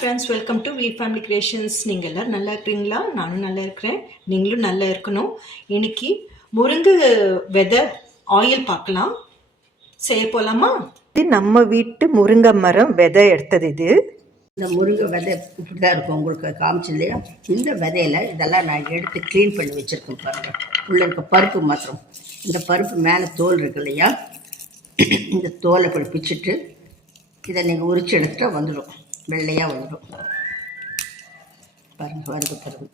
Friends, welcome to V family creations. நீங்கள் எல்லோரும் நல்லா இருக்கிறீங்களா? நானும் நல்லா இருக்கிறேன், நீங்களும் நல்லா இருக்கணும். இன்னைக்கு முருங்கை விதை ஆயில் பார்க்கலாம். செய்ய போகலாமா? இது நம்ம வீட்டு முருங்கை மரம் விதை எடுத்தது. இது இந்த முருங்கை விதை இப்படி தான் இருக்கும், உங்களுக்கு காமிச்சு இல்லையா? இந்த விதையில இதெல்லாம் நான் எடுத்து க்ளீன் பண்ணி வச்சுருக்கேன் பாருங்கள். உள்ளே இருக்க பருப்பு மாத்திரம், இந்த பருப்பு மேலே தோல் இருக்கு இல்லையா, இந்த தோலை இப்படி பிச்சுட்டு இதை நீங்கள் உரிச்சு எடுத்துட்டா வந்துடும், வெள்ளையாக வந்துடும் பாருங்கள். வறுப்பு தருவு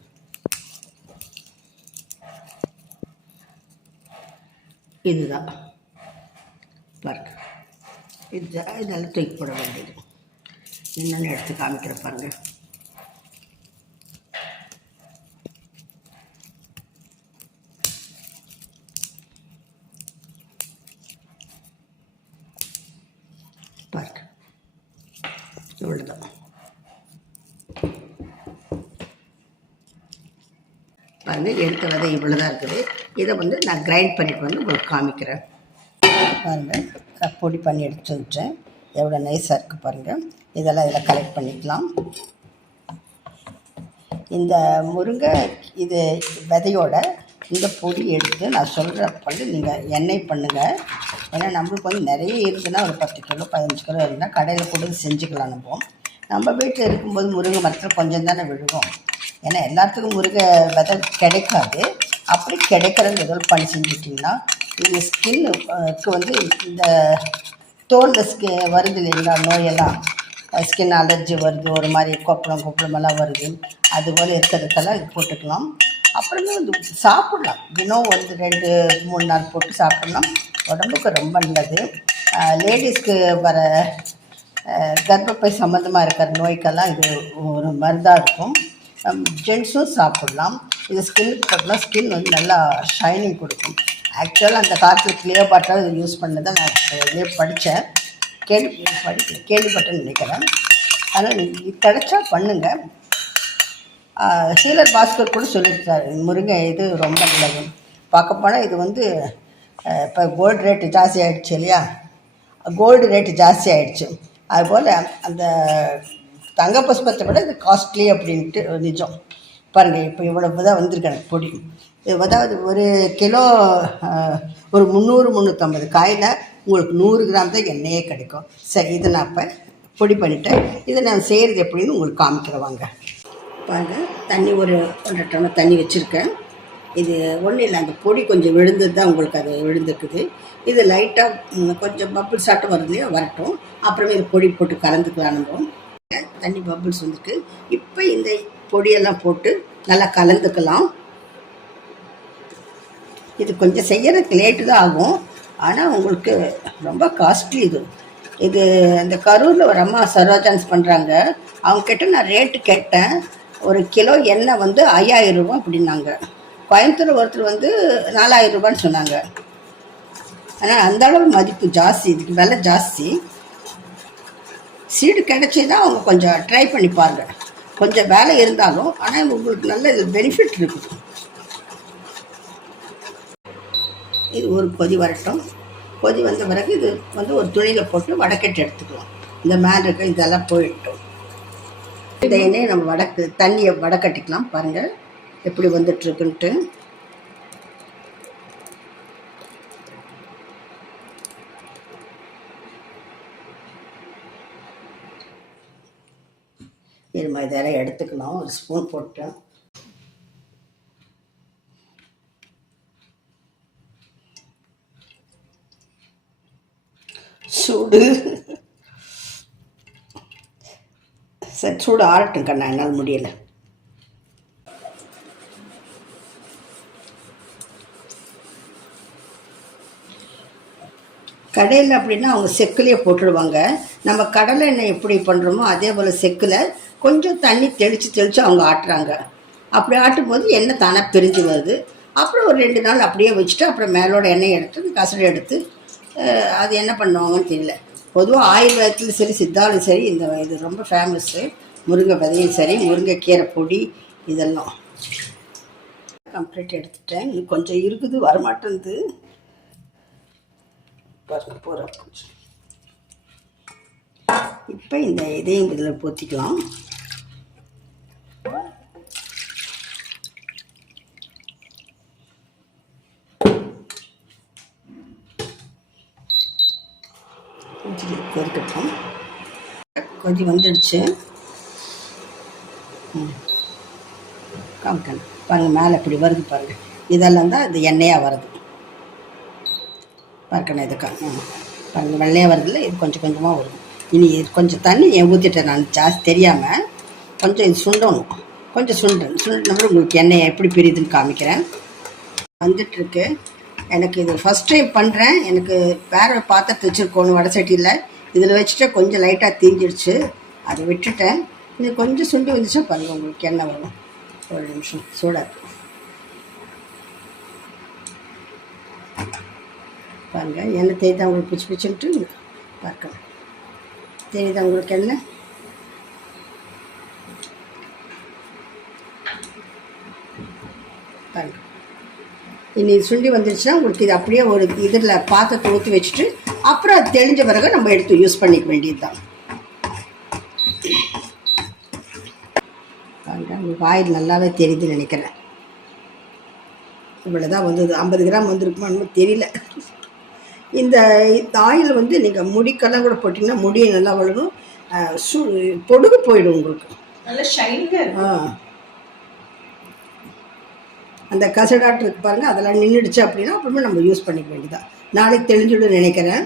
இதுதான் பாருங்க. இதெல்லாம் தூக்கி போட வேண்டியது. இன்னொன்று எடுத்து காமிக்கிற பாருங்க. பாருங்க, இவ்வளோதான். பாருங்கள், எடுத்த விதை இவ்வளோதான் இருக்குது. இதை வந்து நான் கிரைண்ட் பண்ணிட்டு வந்து உங்களுக்கு காமிக்கிறேன். பாருங்கள், நான் பொடி பண்ணி எடுத்து வந்துட்டேன். எவ்வளோ நைஸாக இருக்குது பாருங்கள். இதெல்லாம் இதில் கலெக்ட் பண்ணிக்கலாம். இந்த முருங்கை இது விதையோட இந்த பொடி எடுத்து நான் சொல்கிற பண்ணி நீங்கள் எண்ணெய் பண்ணுங்கள். ஏன்னா நம்மளுக்கு வந்து நிறைய இருக்குதுன்னா ஒரு 10 கிலோ 15 கிலோ இருந்தால் கடையில் கூட செஞ்சுக்கலாம். நம்ம வீட்டில் இருக்கும்போது முருங்கை மரத்தில் கொஞ்சம் தானே விழுவோம். ஏன்னா எல்லாத்துக்கும் முருங்கை விதை கிடைக்காது. அப்படி கிடைக்கிறது ஏதோ பண்ணி செஞ்சுட்டிங்கன்னா இது ஸ்கின்னுக்கு வந்து இந்த தோலில் வருது இல்லைங்களா நோயெல்லாம், ஸ்கின் அலர்ஜி வருது, ஒரு மாதிரி கொப்பளமெல்லாம் வருது, அதுபோல் இருக்கிறதுக்கெல்லாம் இது போட்டுக்கலாம். அப்புறமே வந்து சாப்பிட்லாம். தினம் வந்து 2-3 நாள் போட்டு சாப்பிட்லாம். உடம்புக்கு ரொம்ப நல்லது. லேடிஸ்க்கு வர கர்ப்பப்பை சம்மந்தமாக இருக்கிற நோய்க்கெல்லாம் இது ஒரு மருந்தாக இருக்கும். ஜென்ஸும் சாப்பிட்லாம். இது ஸ்கின்னுக்கு போட்டோம்னா ஸ்கின் வந்து நல்லா ஷைனிங் கொடுக்கும். ஆக்சுவலாக அந்த காலத்தில் கிளியோபாட்ரா இது யூஸ் பண்ணதான் நான் இதே படித்தேன், கேள்விப்பட்டேன்னு நினைக்கிறேன். அதனால் நீங்கள் கிடைச்சா பண்ணுங்கள். ஹீலர் பாஸ்கர் கூட சொல்லியிருக்காரு முருங்கை இது ரொம்ப நல்லது. பார்க்க போனால் இது வந்து இப்போ கோல்டு ரேட்டு ஜாஸ்தி ஆகிடுச்சு இல்லையா, கோல்டு ரேட்டு ஜாஸ்தி ஆகிடுச்சு. அதுபோல் அந்த தங்க புஷ்பத்தை விட இது காஸ்ட்லி அப்படின்ட்டு நிஜம். பாருங்கள், இப்போ இவ்வளவு தான் வந்திருக்கு எனக்கு பொடி. அதாவது ஒரு கிலோ ஒரு 300-350 காயில் உங்களுக்கு 100 கிராம் தான் எண்ணெயே கிடைக்கும். சரி, இதை நான் இப்போ பொடி பண்ணிவிட்டேன். இதை நான் செய்கிறது எப்படின்னு உங்களுக்கு காமிக்கிறவாங்க. பாருங்கள், தண்ணி ஒரு 1.5 டம்ளர் தண்ணி வச்சுருக்கேன். இது ஒன்றும் இல்லை, அந்த பொடி கொஞ்சம் விழுந்தது தான் உங்களுக்கு அது விழுந்துருக்குது. இது லைட்டாக கொஞ்சம் பப்புள்ஸ் ஆட்டம் வருது இல்லையா, வரட்டும். அப்புறமே இது பொடி போட்டு கலந்துக்கலாம். நம்ம தண்ணி பப்புள்ஸ் வந்துருக்கு. இப்போ இந்த பொடியெல்லாம் போட்டு நல்லா கலந்துக்கலாம். இது கொஞ்சம் செய்யறதுக்கு லேட்டு தான் ஆகும், ஆனால் உங்களுக்கு ரொம்ப காஸ்ட்லி. இது இந்த கரூரில் ஒரு அம்மா சரோஜான்ஸ் பண்ணுறாங்க. அவங்கக்கிட்ட நான் ரேட்டு கேட்டேன். ஒரு கிலோ எண்ணெய் வந்து 5000 ரூபா அப்படின்னாங்க. கோயம்புத்தூர் ஒருத்தர் வந்து 4000 ரூபான்னு சொன்னாங்க. ஆனால் அந்த அளவு மதிப்பு ஜாஸ்தி, இதுக்கு விலை ஜாஸ்தி. சீடு கிடச்சின்னா அவங்க கொஞ்சம் ட்ரை பண்ணி பாருங்கள். கொஞ்சம் வேலை இருந்தாலும் ஆனால் உங்களுக்கு நல்ல இது பெனிஃபிட் இருக்குது. இது ஒரு கொதி வரட்டும். கொதி வந்த பிறகு இது வந்து ஒரு துணியில் போட்டு வடக்கட்டி எடுத்துக்கலாம். இந்த மேலே இருக்க இதெல்லாம் போயிட்டோம். இந்த எண்ணெயை நம்ம தண்ணியை வடக்கட்டிக்கலாம். பாருங்கள் எப்படி வந்துட்டுருக்குன்ட்டு. இது மாதிரி இதெல்லாம் எடுத்துக்கலாம். ஒரு ஸ்பூன் போட்டேன். சூடு சரி, சூடு ஆறட்டும் கண்ணா, என்னால் முடியலை. கடையில் அப்படின்னா அவங்க செக்குலேயே போட்டுடுவாங்க. நம்ம கடலை எண்ணெய் எப்படி பண்ணுறோமோ அதே போல் செக்கில் கொஞ்சம் தண்ணி தெளித்து அவங்க ஆட்டுறாங்க. அப்படி ஆட்டும்போது எண்ணெய் தானாக பிரிஞ்சு வருது. அப்புறம் ஒரு 2 நாள் அப்படியே வச்சுட்டு அப்புறம் மேலோட எண்ணெய் எடுத்து கசடு எடுத்து அது என்ன பண்ணுவாங்கன்னு தெரியல. பொதுவாக ஆயுர்வேதத்துலையும் சரி சித்தாலும் சரி இது ரொம்ப ஃபேமஸ்ஸு. முருங்கை விதையும் சரி, முருங்கைக்கீரை பொடி இதெல்லாம் கம்ப்ளீட் எடுத்துட்டேன். இன்னும் கொஞ்சம் இருக்குது, வரமாட்டேங்குது. பாருங்க போகிற இப்போ இந்த இதையும் இதில் ஊற்றிக்கலாம். கொதிக்கட்டும். கொதி வந்துடுச்சு. காமிக்கணும் பாருங்கள், மேலே இப்படி வருது பாருங்கள். இதெல்லாம் தான் இது எண்ணெயாக வருது பாருக்கணும். இதுக்கா பாருங்கள், வெள்ளையாக வருதுல்ல, இது கொஞ்சம் கொஞ்சமாக வருது. இனி கொஞ்சம் தண்ணி ஊற்றிட்டேன் நான், ஜாஸ்தி தெரியாமல். கொஞ்சம் இது சுண்டணும், கொஞ்சம் சுண்டினப்பறம் உங்களுக்கு எண்ணெய் எப்படி பிரியுதுன்னு காமிக்கிறேன். வந்துட்டுருக்கு. எனக்கு இது ஃபஸ்ட் டைம் பண்ணுறேன். எனக்கு வேறு பாத்திரத்தை வச்சுருக்கோணும் வடை சட்டியில். இதில் வச்சுட்டு கொஞ்சம் லைட்டாக தீஞ்சிடுச்சு, அதை விட்டுட்டேன். இது கொஞ்சம் சுண்டி வந்துச்சா பாருங்கள், உங்களுக்கு எண்ணெய் வரும். ஒரு நிமிஷம் சூடாக பாருங்கள். எண்ணெய் தேய்தான் உங்களுக்கு பிச்சு பிச்சுன்ட்டு பார்க்கலாம். தெரியுதா உங்களுக்கு எண்ணெய்? பாருங்கள். இனி சுண்டி வந்துடுச்சுன்னா உங்களுக்கு இது அப்படியே ஒரு இதில் பாத்திரத்தை ஊற்றி வச்சுட்டு அப்புறம் அது தெளிஞ்ச பிறகு நம்ம எடுத்து யூஸ் பண்ணிக்க வேண்டியது தான். பாருங்கள், உங்களுக்கு ஆயில் நல்லாவே தெரியுதுன்னு நினைக்கிறேன். இவ்வளோ தான் வந்தது, 50 கிராம் வந்துருக்குமான்னு தெரியல. இந்த ஆயில் வந்து நீங்கள் முடிக்கெல்லாம் கூட போட்டிங்கன்னா முடியை நல்லா வளரும், பொடுகு போயிடும் உங்களுக்கு. நல்லா ஷைனிங்காக. அந்த கசடாட்டு இருக்கு பாருங்கள், அதெல்லாம் நின்றுடுச்சு அப்படின்னா அப்புறமே நம்ம யூஸ் பண்ணிக்க வேண்டியதான். நாளைக்கு தெளிஞ்சுடும் நினைக்கிறேன்.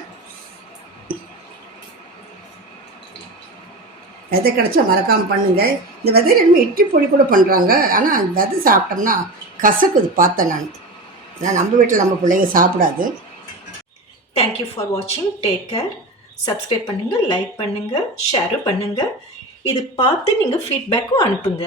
விதை கிடச்சா மறக்காமல் பண்ணுங்கள். இந்த விதை ரெண்டுமே இட்லி பொடி கூட பண்ணுறாங்க. ஆனால் அந்த விதை சாப்பிட்டோம்னா கசக்குது பார்த்தேன் நான். ஏன்னா நம்ம வீட்டில் நம்ம பிள்ளைங்க சாப்பிடாது. தேங்க்யூ ஃபார் வாட்சிங். Take care. சப்ஸ்கிரைப் பண்ணுங்கள், லைக் பண்ணுங்கள், ஷேரும் பண்ணுங்கள். இது பார்த்து நீங்கள் ஃபீட்பேக்கும் அனுப்புங்க.